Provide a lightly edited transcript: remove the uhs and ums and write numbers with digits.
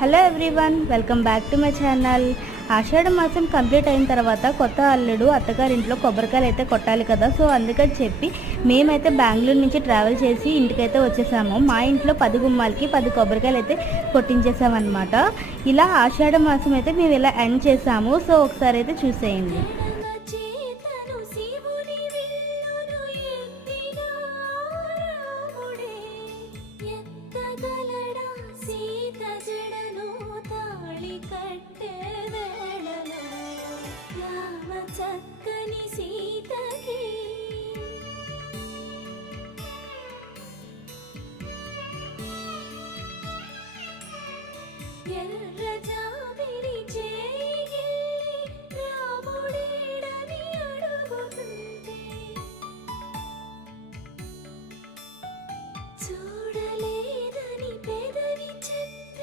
Hello everyone, welcome back to my channel. ఆషాఢ మాసం complete అయిన తర్వాత కొత్త అల్లుడు అత్తగారింట్లో కొబ్బరికాయలు అయితే కొట్టాలి కదా. సో అందుకని చెప్పి మేమైతే బెంగళూరు నుంచి ట్రావెల్ చేసి ఇంటికైతే వచ్చేసాము. మా ఇంట్లో 10 గుమ్మాలకి 10 కొబ్బరికాయలు అయితే కొట్టించేసామన్నమాట. ఇలా ఆషాఢ మాసం అయితే మేము ఇలా ఎండ్ చేసాము. సో ఒకసారి అయితే చూసేయండి. చక్కని సీతకి ఎర్ర